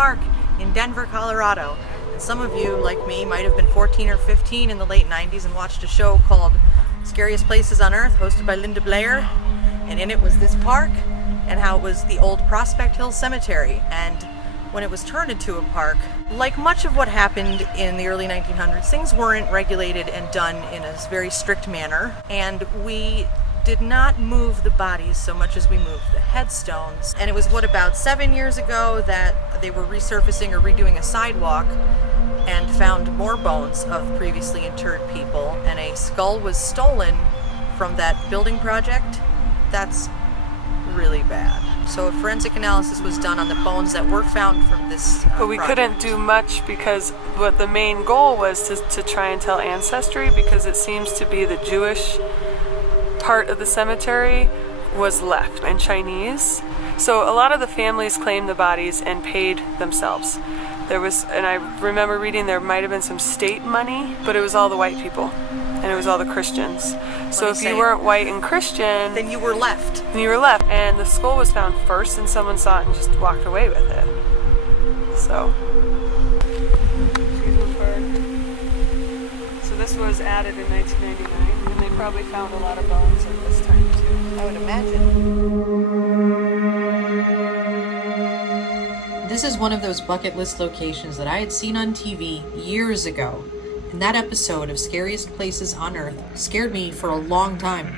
Park in Denver, Colorado. And some of you, like me, might have been 14 or 15 in the late 90s and watched a show called Scariest Places on Earth, hosted by Linda Blair. And in it was this park and how it was the old Prospect Hill Cemetery. And when it was turned into a park, like much of what happened in the early 1900s, things weren't regulated and done in a very strict manner. And we did not move the bodies so much as we moved the headstones. And it was about 7 years ago that they were resurfacing or redoing a sidewalk and found more bones of previously interred people, and a skull was stolen from that building project. That's really bad. So a forensic analysis was done on the bones that were found from this But we couldn't do much because what the main goal was to try and tell ancestry, because it seems to be the Jewish part of the cemetery was left, and Chinese. So a lot of the families claimed the bodies and paid themselves. There was, and I remember reading there might have been some state money, but it was all the white people, and it was all the Christians. So if you weren't white and Christian, then you were left. And the skull was found first, and someone saw it and just walked away with it. So, Cheesman Park. So this was added in 1999, and they probably found a lot of bones at this time too, I would imagine. This is one of those bucket list locations that I had seen on TV years ago. And that episode of Scariest Places on Earth scared me for a long time.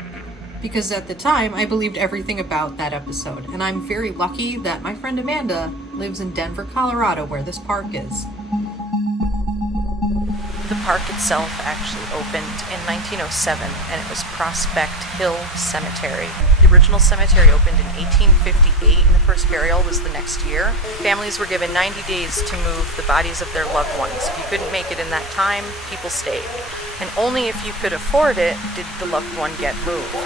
Because at the time, I believed everything about that episode. And I'm very lucky that my friend Amanda lives in Denver, Colorado, where this park is. The park itself actually opened in 1907, and it was Prospect Hill Cemetery. The original cemetery opened in 1858, and the first burial was the next year. Families were given 90 days to move the bodies of their loved ones. If you couldn't make it in that time, people stayed. And only if you could afford it did the loved one get moved.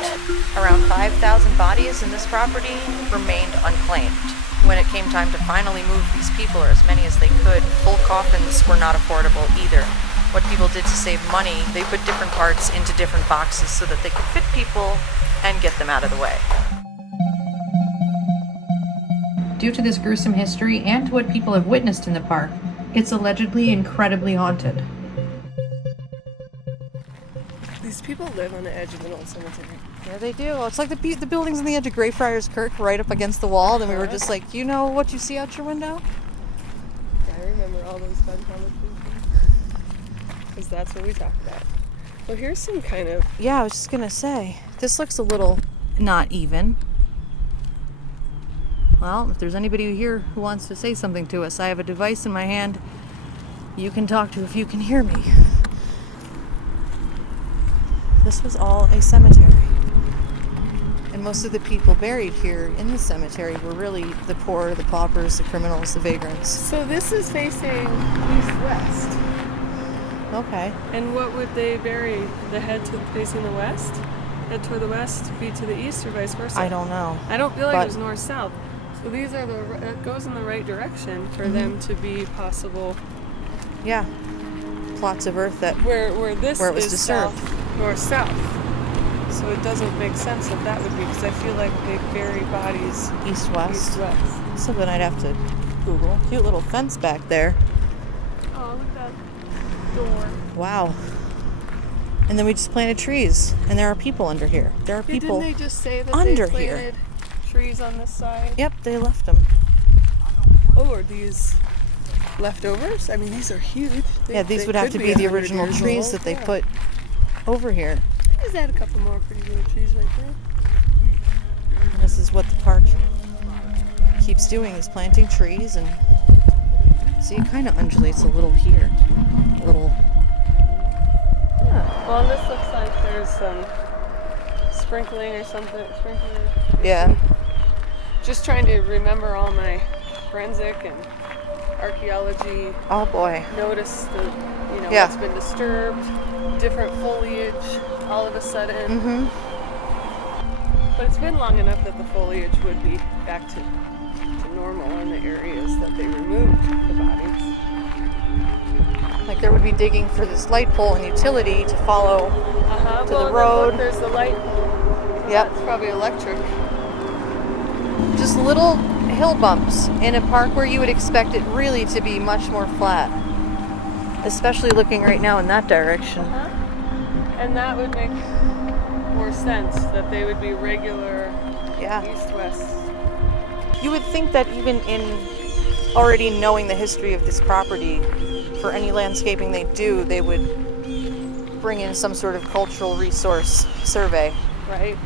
Around 5,000 bodies in this property remained unclaimed. When it came time to finally move these people, or as many as they could, full coffins were not affordable either. What people did to save money, they put different parts into different boxes so that they could fit people and get them out of the way. Due to this gruesome history and to what people have witnessed in the park, it's allegedly incredibly haunted. These people live on the edge of an old cemetery. Yeah, they do. It's like the buildings on the edge of Greyfriars Kirk, right up against the wall. Then we were just like, you know what you see out your window? I remember all those fun conversations. Because that's what we talk about. Well, here's some kind of... Yeah, I was just gonna say, this looks a little not even. Well, if there's anybody here who wants to say something to us, I have a device in my hand you can talk to if you can hear me. This was all a cemetery. And most of the people buried here in the cemetery were really the poor, the paupers, the criminals, the vagrants. So this is facing east-west. Okay. And what would they bury? The head facing the west? Head toward the west, feet to the east, or vice versa? I don't know. I don't feel like it was north-south. So these are it goes in the right direction for them to be possible. Yeah. Plots of earth that where this where it was is disturbed. South, north-south. So it doesn't make sense that would be, because I feel like they bury bodies east-west. East-west. Something I'd have to Google. Cute little fence back there. Oh, look at that door. Wow. And then we just planted trees, and there are people under here. There are people didn't they just say that under they planted here. Trees on this side? Yep, they left them. Oh, are these leftovers? I mean, these are huge. These would have to be the original trees that they put over here. Just add a couple more pretty little trees right there. And this is what the park keeps doing, is planting trees. And see, it kind of undulates a little here. A little. Yeah. Well, this looks like there's some sprinkling or something. Yeah. Just trying to remember all my forensic and archaeology. Oh boy. Notice what's been disturbed, different foliage all of a sudden. Mm-hmm. But it's been long enough that the foliage would be back to normal in the areas that they removed the bodies. Like there would be digging for this light pole and utility to follow to the road. Look, there's the light pole. Yep. It's probably electric. Just little hill bumps in a park where you would expect it really to be much more flat. Especially looking right now in that direction. And that would make more sense, that they would be regular east-west. You would think that even in already knowing the history of this property, for any landscaping they do, they would bring in some sort of cultural resource survey. Right.